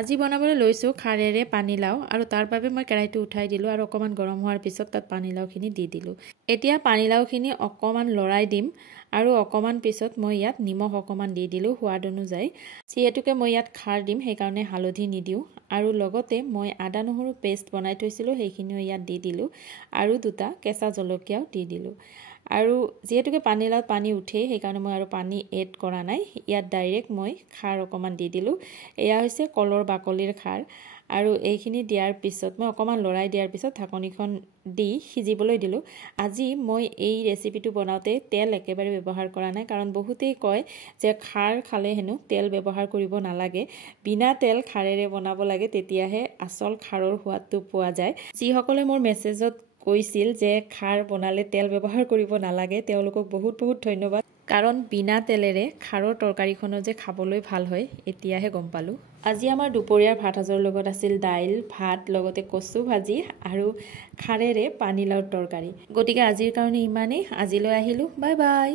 আজি বনাবলৈ লৈছোঁ খাৰেৰে পানীলাও আৰু তাৰ বাবে মই কেৰাহীটো উঠাই দিলোঁ আৰু অকণমান গৰম হোৱাৰ পিছত তাত পানীলাওখিনি দি দিলোঁ। এতিয়া পানীলাওখিনি অকণমান লৰাই দিম আৰু অকণমান পিছত মই ইয়াত নিমখ অকণমান দি দিলোঁ সোৱাদ অনুযায়ী। যিহেতুকে মই ইয়াত খাৰ দিম সেইকাৰণে হালধি নিদিওঁ আৰু লগতে মই আদা নহৰু পেষ্ট বনাই থৈছিলোঁ সেইখিনিও ইয়াত দি দিলোঁ আৰু দুটা কেঁচা জলকীয়াও দি দিলোঁ। আৰু যিহেতুকে পানীলাওত পানী উঠেই সেইকাৰণে মই আৰু পানী এড কৰা নাই, ইয়াত ডাইৰেক্ট মই খাৰ অকণমান দি দিলোঁ। এয়া হৈছে কলৰ বাকলিৰ খাৰ আৰু এইখিনি দিয়াৰ পিছত মই অকণমান লৰাই দিয়াৰ পিছত ঢাকনিখন দি সিজিবলৈ দিলোঁ। আজি মই এই ৰেচিপিটো বনাওঁতে তেল একেবাৰে ব্যৱহাৰ কৰা নাই, কাৰণ বহুতেই কয় যে খাৰ খালে হেনো তেল ব্যৱহাৰ কৰিব নালাগে, বিনা তেল খাৰেৰে বনাব লাগে, তেতিয়াহে আচল খাৰৰ সোৱাদটো পোৱা যায়। যিসকলে মোৰ মেছেজত কৈছিল যে খাৰ বনালে তেল ব্যৱহাৰ কৰিব নালাগে তেওঁলোকক বহুত বহুত ধন্যবাদ, কাৰণ বিনা তেলেৰে খাৰৰ তৰকাৰীখনো যে খাবলৈ ভাল হয় এতিয়াহে গম পালোঁ। আজি আমাৰ দুপৰীয়াৰ ভাত সাজৰ লগত আছিল দাইল, ভাত, লগতে কচু ভাজি আৰু খাৰেৰে পানীলাওৰ তৰকাৰী। গতিকে আজিৰ কাৰণে ইমানেই, আজিলৈ আহিলোঁ, বাই বাই।